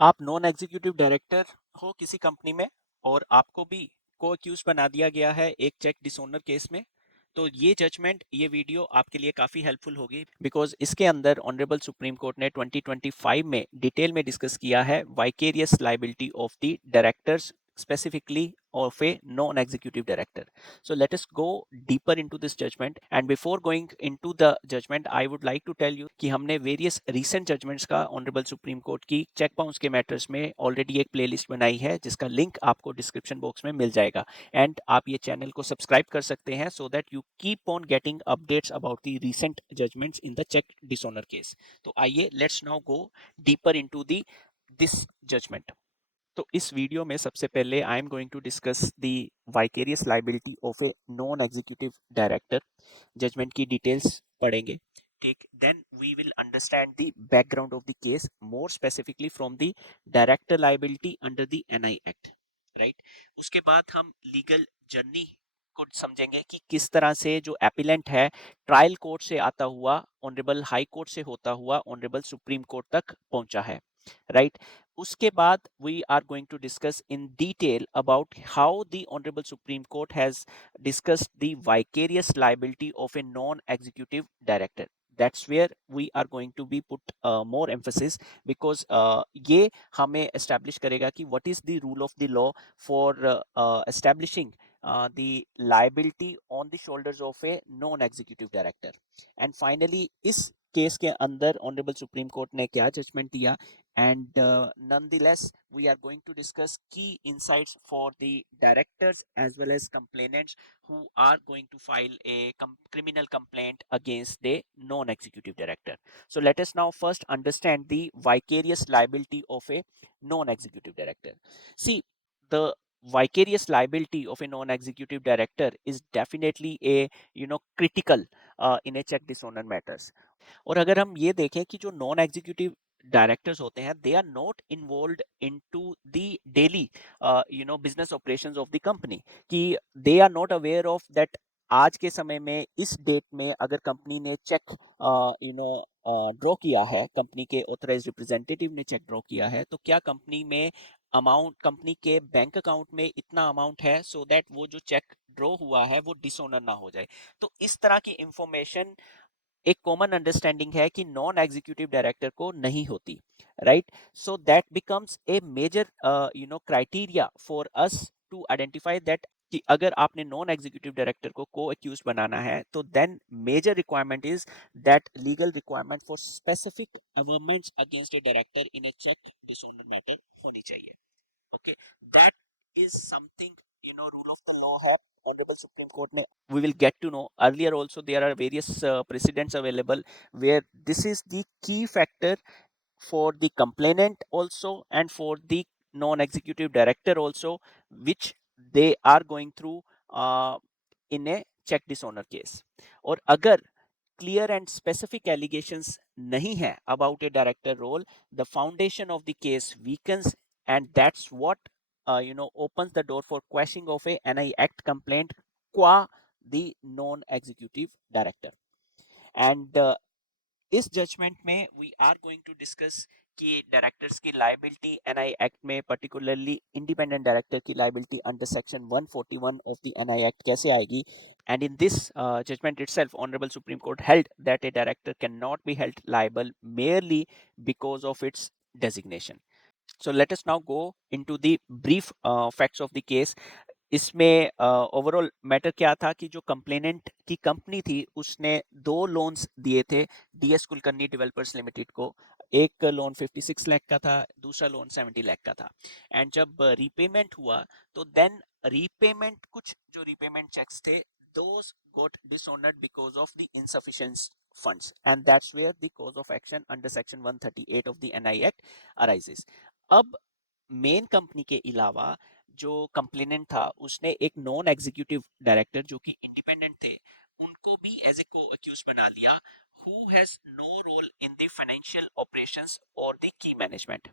आप non executive director हो किसी कंपनी में और आपको भी को अक्यूज बना दिया गया है एक चेक डिसओनर केस में। तो ये जजमेंट, ये वीडियो आपके लिए काफ़ी हेल्पफुल होगी बिकॉज इसके अंदर ऑनरेबल सुप्रीम कोर्ट ने 2025 में डिटेल में डिस्कस किया है vicarious liability of the directors specifically of a non-executive director. So let us go deeper into this judgment, and before going into the judgment I would like to tell you कि हमने various recent judgments का honourable supreme court की cheque bounce के मैटर्स में ऑलरेडी एक प्लेलिस्ट बनाई है जिसका लिंक आपको डिस्क्रिप्शन बॉक्स में मिल जाएगा। एंड आप ये चैनल को सब्सक्राइब कर सकते हैं so that you keep on getting updates about the recent judgments in the cheque dishonour case. तो आइए let's now go deeper into the this judgment. तो इस वीडियो में सबसे पहले I am going to discuss the vicarious liability of a non executive director. Judgment की details पढ़ेंगे, ठीक, then we will understand the background of the case more specifically from the director liability under the NI act, right. उसके बाद हम legal journey को समझेंगे कि किस तरह से जो एपिलेंट है ट्रायल कोर्ट से आता हुआ ऑनरेबल हाई कोर्ट से होता हुआ ऑनरेबल सुप्रीम कोर्ट तक पहुंचा है, राइट। उसके बाद we are going to discuss in detail about how the honorable supreme court has discussed the vicarious liability of a non-executive director. That's where we are going to be put more emphasis because ये हमें establish करेगा कि what is the rule of the law for establishing the liability on the shoulders of a non-executive director. And finally इस केस के अंदर honourable supreme court ने क्या जजमेंट दिया, and nonetheless we are going to discuss key insights for the directors as well as complainants who are going to file a criminal complaint against the non-executive director. So let us now first understand the vicarious liability of a non-executive director. See, the vicarious liability of a non-executive director is definitely a critical in a check dishonor matters. और अगर हम ये देखें कि जो non executive directors होते हैं they are not involved into the daily business operations of the company, कि they are not aware of that आज के समय में इस डेट में अगर कंपनी ने चेक ड्रॉ किया है, कंपनी के ऑथराइज्ड रिप्रेजेंटेटिव ने चेक ड्रॉ किया है, तो क्या कंपनी में अमाउंट, कंपनी के बैंक अकाउंट में इतना अमाउंट है सो दैट वो जो चेक ड्रॉ हुआ है वो डिसऑनर ना हो जाए। तो इस तरह की इंफॉर्मेशन एक कॉमन अंडरस्टैंडिंग है कि नॉन एग्जीक्यूटिव डायरेक्टर को नहीं होती, right. So that becomes a major criteria for us to identify that कि अगर आपने नॉन एग्जीक्यूटिव डायरेक्टर को को अक्यूज बनाना है तो then major requirement is that legal requirement for specific averments against a director in a cheque dishonour matter होनी चाहिए। Okay, that is something, rule of the law है honorable supreme court ने, we will get to know earlier also there are various precedents available where this is the key factor for the complainant also and for the non-executive director also, which they are going through uh, in a check dishonor case. और अगर clear and specific allegations nahi hai about a director role, the foundation of the case weakens, and that's what opens the door for quashing of a NI Act complaint qua the non-executive director. And इस judgment में we are going to discuss कि directors की liability NI act में particularly independent director की liability under section 141 of the NI act कैसे आएगी। And in this judgment itself honourable supreme Court held that a director can not be held liable merely because of its designation. So let us now go into the brief facts of the case. इसमें overall matter क्या था कि जो कंप्लेनेंट की कंपनी थी उसने दो लोन्स दिए थे डीएस कुलकर्णी डेवलपर्स लिमिटेड को। एक लोन 56 लाख का था, दूसरा लोन 70 लाख का था। एंड जब रीपेमेंट हुआ तो देन रीपेमेंट, कुछ जो रीपेमेंट चेक्स थे those got dishonored because of the insufficient funds, and that's where the cause of action under section 138 of the NI Act arises. अब मेन कंपनी के अलावा जो कंप्लेनेंट था उसने एक नॉन एग्जीक्यूटिव डायरेक्टर जो कि इंडिपेंडेंट थे उनको भी एज ए को अक्यूज बना लिया, who has no role in the financial operations और द की management.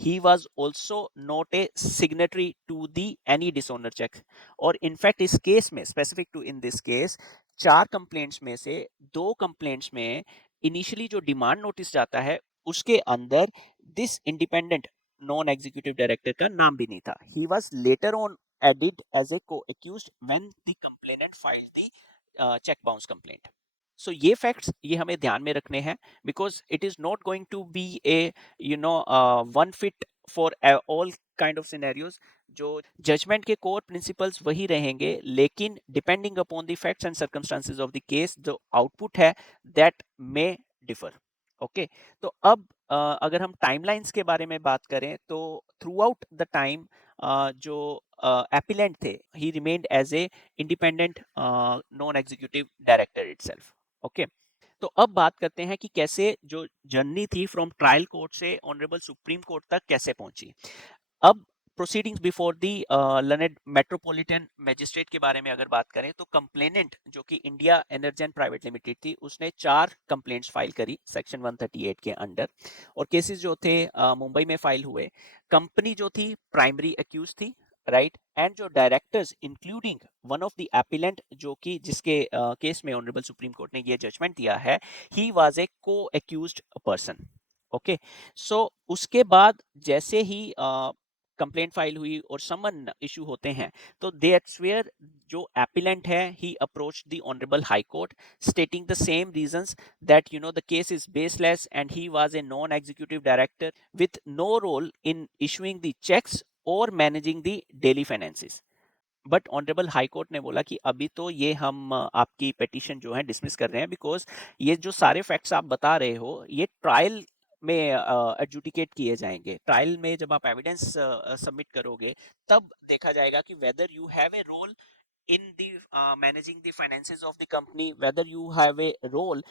he was also not a signatory to the any dishonor check। और इनफैक्ट इस केस में specific to in this case चार कंप्लेंट्स में से दो कंप्लेंट्स में इनिशियली जो डिमांड नोटिस जाता है उसके अंदर this independent non executive director का नाम भी नहीं था. He was later on added as a co accused when the complainant filed the cheque bounce complaint. So ये फैक्ट्स ये हमें ध्यान में रखने हैं, because it is not going to be a one fit for all kind of scenarios. जो judgement के core principles वही रहेंगे, लेकिन depending upon the facts and circumstances of the case जो आउटपुट है दैट मे डिफर. ओके, तो अब अगर हम टाइमलाइंस के बारे में बात करें तो थ्रू आउट द टाइम जो एपिलेंट थे ही remained as a independent non executive director itself. Okay, तो अब बात करते हैं कि कैसे जो जर्नी थी फ्रॉम ट्रायल कोर्ट से ऑनरेबल सुप्रीम कोर्ट तक कैसे पहुंची. अब proceedings before the learned metropolitan magistrate के बारे में अगर बात करें तो कंप्लेनेंट जो कि इंडिया एनर्जन प्राइवेट लिमिटेड थी उसने 4 कंप्लेंट्स फाइल करी सेक्शन 138 के अंडर, और केसेस जो थे मुंबई में फाइल हुए. कंपनी जो थी प्राइमरी एक्यूज थी, राइट, एंड जो directors including one of the appellant जो कि जिसके केस में ऑनरेबल सुप्रीम कोर्ट ने ये जजमेंट दिया है, ही वाज ए को एक्यूज्ड पर्सन. ओके, सो उसके बाद जैसे ही कंप्लेंट फाइल हुई और समन इशू होते हैं तो दैट्स वेयर जो एपिलेंट है he approach the honourable high court stating the same reasons that the case is baseless and he was a non executive director with no role in issuing the checks or managing the daily finances. But honourable high Court ने बोला कि अभी तो ये हम आपकी पिटीशन जो है डिसमिस कर रहे हैं, बिकॉज ये जो सारे फैक्ट्स आप बता रहे हो ये ट्रायल में एडजुडिकेट किए जाएंगे. ट्रायल में जब आप एविडेंस सबमिट करोगे तब देखा जाएगा कि whether you have a role in the managing the finances of the company, whether you have a role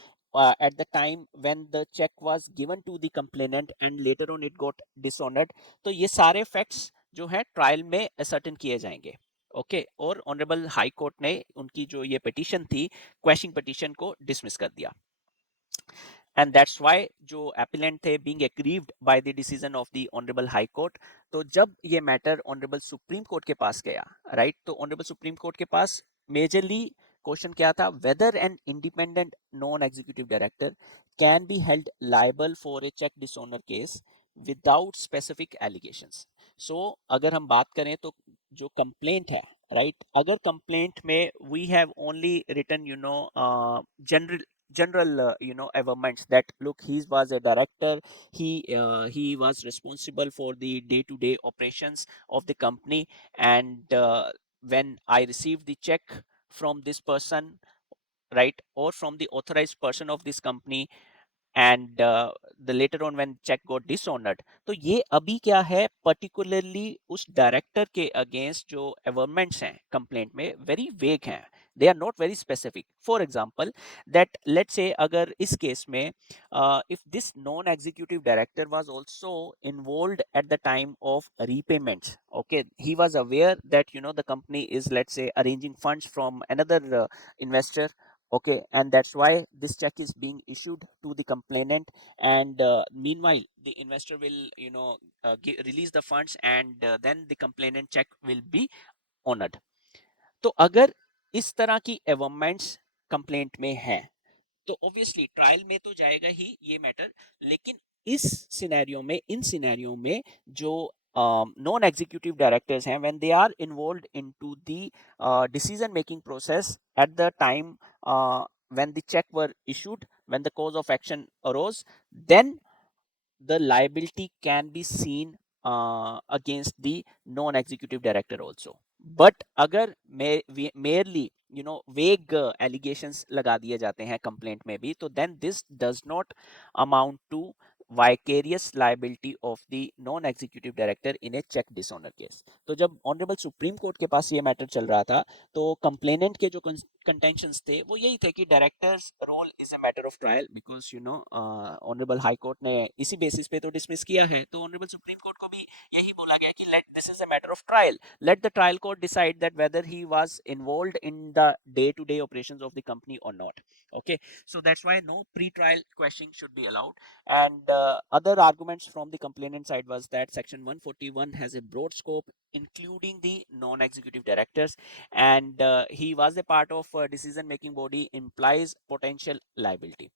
at the time when the check was given to the complainant and later on it got dishonored. तो ये सारे facts जो है ट्रायल में असर्टेन किए जाएंगे. ओके, और honourable high Court ने उनकी जो ये पिटीशन थी क्वेश्चन पिटीशन को डिसमिस कर दिया. एंड दैट्स व्हाई जो एपिलेंट थे being aggrieved by the decision of the honourable high court. तो जब ये मैटर ऑनरेबल सुप्रीम कोर्ट के पास गया, राइट, तो ऑनरेबल सुप्रीम कोर्ट के पास मेजरली क्वेश्चन क्या था, whether an independent non executive director can be held liable for a cheque dishonour case without specific allegations. So अगर हम बात करें तो जो कंप्लेंट है, राइट, अगर कंप्लेंट में we have only written general averments that look he was a director, he was responsible for the day to day operations of the company, and when I received the check from this person, right, or from the authorized person of this company, and the later on when cheque got dishonoured. तो ये अभी क्या है, पर्टिकुलरली उस डायरेक्टर के अगेंस्ट जो एवर्मेंट्स हैं कंप्लेंट में वेरी वेग हैं, they are not very specific. For example that let's say अगर इस केस में if this non executive director was also involved at the time of repayments, okay, he was aware that the company is let's say arranging funds from another investor. Okay, and that's why this check is being issued to the complainant, and meanwhile the investor will release the funds, and then the complainant check will be honored. तो अगर इस तरह की एवमेंट्स कंप्लेंट में है तो obviously trial में तो जाएगा ही ये मैटर, लेकिन इस सिनेरियो में, इन सिनेरियो में जो नॉन एग्जीक्यूटिव डायरेक्टर्स हैं when they are involved into the decision making process at the time when the check were issued, when the cause of action arose, then the liability can be seen against the non-executive director also. But अगर merely vague allegations लगा दिए जाते हैं कंप्लेंट में भी, तो then this does not amount to vicarious liability of the non-executive director in a check dishonor case. तो जब ऑनरेबल सुप्रीम कोर्ट के पास ये मैटर चल रहा था तो कंप्लेनेंट के जो कंटेंशंस थे वो यही थे कि directors role is a matter of trial, because honourable high Court ने इसी बेसिस पे तो डिसमिस किया है, तो ऑनरेबल सुप्रीम कोर्ट को भी यही बोला गया कि let this is a matter of trial, let the trial court decide that whether he was involved in the day to day operations of the company और not. Okay, so that's why no pre-trial questioning should be allowed. And other arguments from the complainant side was that section 141 has a broad scope including the non-executive directors, and he was a part of a decision making body implies potential liability.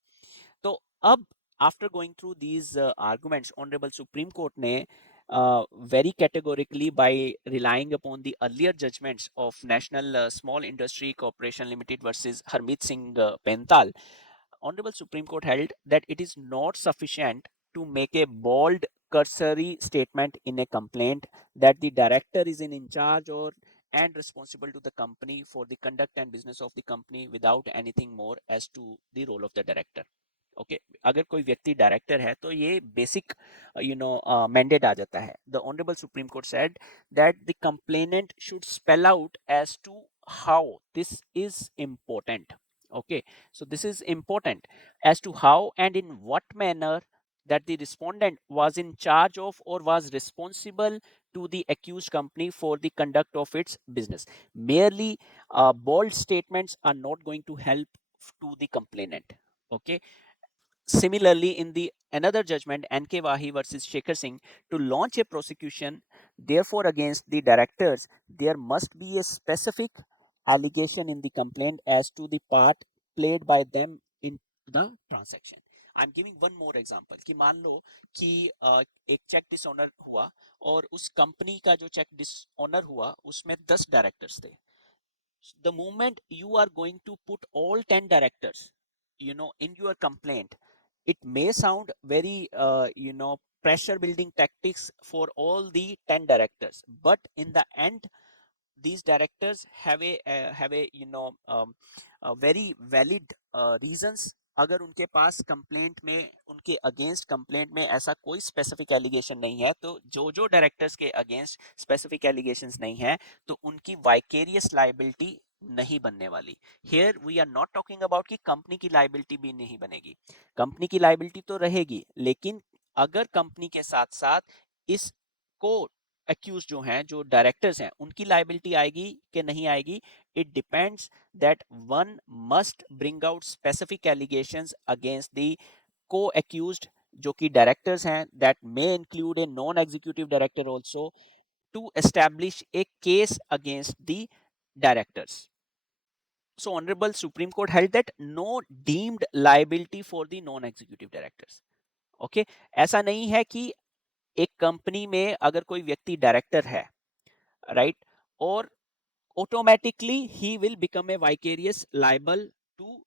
तो अब after going through these arguments honourable supreme court ने very categorically by relying upon the earlier judgments of National Small Industry Corporation Limited versus Harmeet Singh Pental. Honorable Supreme Court held that it is not sufficient to make a bold cursory statement in a complaint that the director is in charge or and responsible to the company for the conduct and business of the company without anything more as to the role of the director. Okay अगर कोई व्यक्ति डायरेक्टर है तो ये basic mandate आ जाता है. The honourable supreme Court said that the complainant should spell out as to how this is important. Okay, so this is important as to how and in what manner that the respondent was in charge of or was responsible to the accused company for the conduct of its business. Merely bold statements are not going to help to the complainant. Okay. Similarly, in the another judgment, N.K. Wahi versus Shekhar Singh, to launch a prosecution, therefore, against the directors, there must be a specific allegation in the complaint as to the part played by them in the transaction. I am giving one more example कि मान लो कि एक check dishonour हुआ और उस कंपनी का जो check dishonour हुआ उसमें 10 डायरेक्टर्स थे. The moment you are going to put all 10 directors in your complaint, it may sound very pressure building tactics for all the 10 directors, but in the end these directors have a very valid reasons. अगर उनके पास कंप्लेंट में उनके against complaint में ऐसा कोई specific allegation नहीं है, तो जो डायरेक्टर्स के अगेंस्ट स्पेसिफिक एलिगेशंस नहीं है तो उनकी वाइकेरियस लायबिलिटी नहीं बनने वाली. Here we are not talking about कि कंपनी की लायबिलिटी भी नहीं बनेगी. कंपनी की लायबिलिटी तो रहेगी, लेकिन अगर कंपनी के साथ साथ इसको एक्यूज जो हैं, जो डायरेक्टर्स हैं, उनकी लायबिलिटी आएगी कि नहीं आएगी, it depends that one must bring out specific allegations against the co accused जो कि डायरेक्टर्स हैं, that may include a non executive director also, to establish a case against the directors. So Honorable Supreme Court held that no deemed liability for the non-executive directors. Okay, ऐसा नहीं है कि एक कंपनी में अगर कोई व्यक्ति डायरेक्टर है, राइट, और automatically he will become a vicarious liable to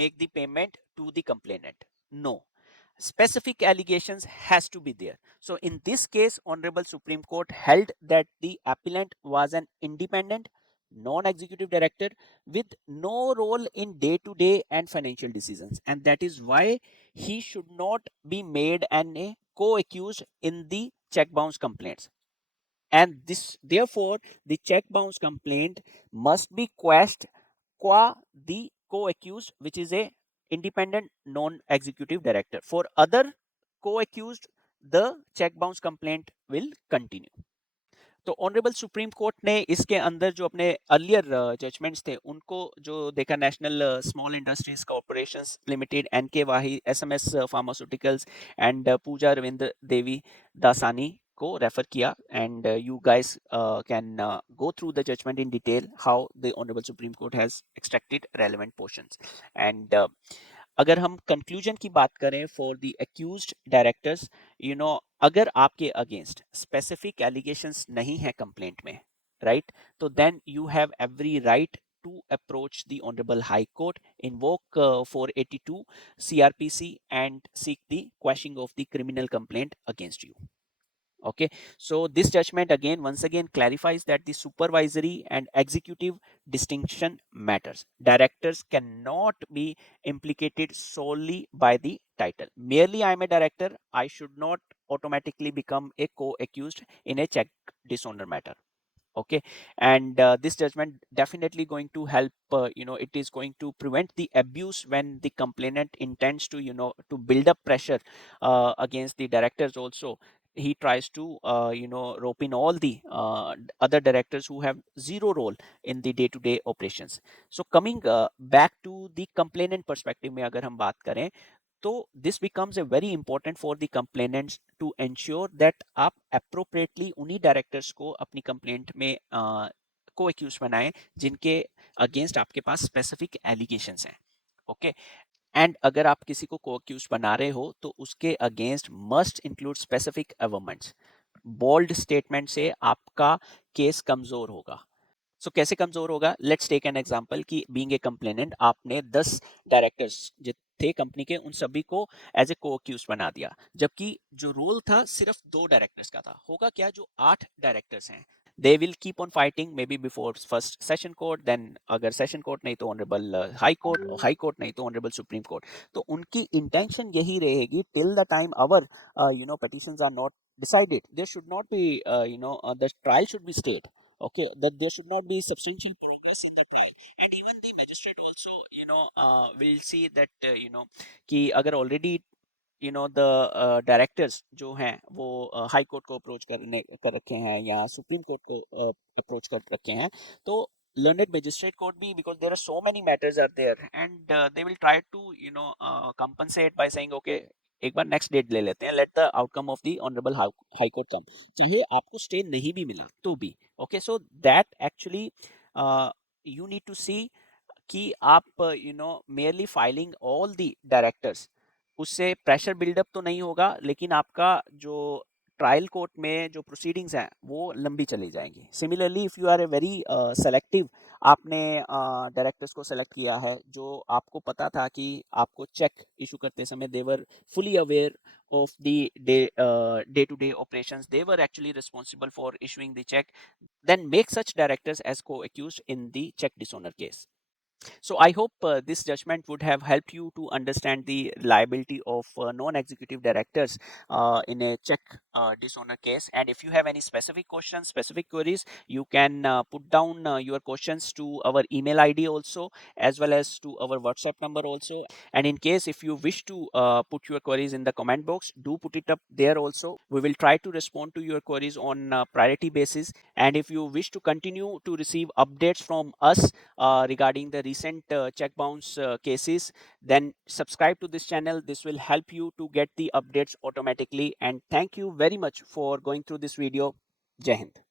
make the payment to the complainant. No, specific allegations has to be there. So in this case, Honorable Supreme Court held that the appellant was an independent non-executive director with no role in day-to-day and financial decisions, and that is why he should not be made an a co-accused in the check bounce complaints. And this therefore the check bounce complaint must be quashed qua the co-accused, which is a independent non-executive director. For other co-accused, the check bounce complaint will continue. तो honourable supreme court ने इसके अंदर जो अपने earlier judgements थे उनको जो देखा, national small industries corporations limited, NK Wahi, SMS pharmaceuticals and Pooja Ravindra Devi Dasani को रेफर किया. And you guys can go through the judgement in detail how the honourable supreme court has extracted relevant portions. And अगर हम कंक्लूजन की बात करें फॉर द एक्यूज्ड डायरेक्टर्स, अगर आपके against specific allegations नहीं है कंप्लेंट में, राइट, तो then you have every right to approach the Honorable High Court, invoke 482 CRPC and seek the quashing of the criminal complaint against you. Okay, so this judgment again once again clarifies that the supervisory and executive distinction matters. Directors cannot be implicated solely by the title. Merely I am a director, I should not automatically become a co-accused in a check dishonor matter. Okay, and this judgment definitely going to help, it is going to prevent the abuse when the complainant intends to to build up pressure against the directors. Also he tries to rope in all the other directors who have zero role in the day to day operations. So coming back to the complainant perspective में अगर हम बात करें, तो this becomes a very important for the complainants to ensure that आप appropriately उन्हीं directors को अपनी कंप्लेंट में को एक्यूज बनाएं जिनके अगेंस्ट आपके पास स्पेसिफिक एलिगेशंस हैं. ओके, एंड अगर आप किसी को एक्यूज बना रहे हो तो उसके against must include specific averments. Bold statement से आपका केस कमजोर होगा। सो कैसे कमजोर होगा? लेट्स टेक एन एग्जांपल कि बीइंग ए कंप्लेनेंट आपने 10 डायरेक्टर्स थे कंपनी के, उन सभी को एज ए को अक्यूज बना दिया, जबकि जो रोल था सिर्फ 2 डायरेक्टर्स का था। होगा क्या, जो 8 डायरेक्टर्स हैं they will keep on fighting may be before first session court, then अगर सेशन कोर्ट नहीं तो ऑनरेबल हाई कोर्ट, और हाई कोर्ट नहीं तो ऑनरेबल सुप्रीम कोर्ट। तो उनकी इंटेंशन यही रहेगी till the time our petitions are not decided, there should not be the trial should be stayed. Okay, that there should not be substantial progress in the trial, and even the magistrate also will see that कि अगर already the directors जो हैं वो high court को अप्रोच कर रखे हैं या सुप्रीम कोर्ट को अप्रोच कर रखे हैं, तो learned magistrate court भी, because there are so many matters are there, and they will try to compensate by saying okay, एक बार नेक्स्ट डेट ले लेते हैं, let the outcome of the honourable high court come, चाहे आपको stay नहीं भी मिला तो भी। Okay, so that actually you need to see कि आप merely filing all the directors, उससे प्रेशर बिल्डअप तो नहीं होगा, लेकिन आपका जो ट्रायल कोर्ट में जो प्रोसीडिंग्स हैं वो लंबी चली जाएंगी। Similarly if you are a very selective, आपने डायरेक्टर्स को सेलेक्ट किया है जो आपको पता था कि आपको चेक इशू करते समय they were fully aware of the day-to-day operations, they were actually responsible for issuing the check, then make such directors as co-accused in the check dishonor case. So I hope this judgment would have helped you to understand the liability of non-executive directors in a check dishonor case. And if you have any specific questions, specific queries, you can put down your questions to our email ID also, as well as to our WhatsApp number also. And in case if you wish to put your queries in the comment box, do put it up there also. We will try to respond to your queries on priority basis. And if you wish to continue to receive updates from us regarding the recent check bounce cases, then subscribe to this channel. This will help you to get the updates automatically. And thank you very much for going through this video. Jai Hind.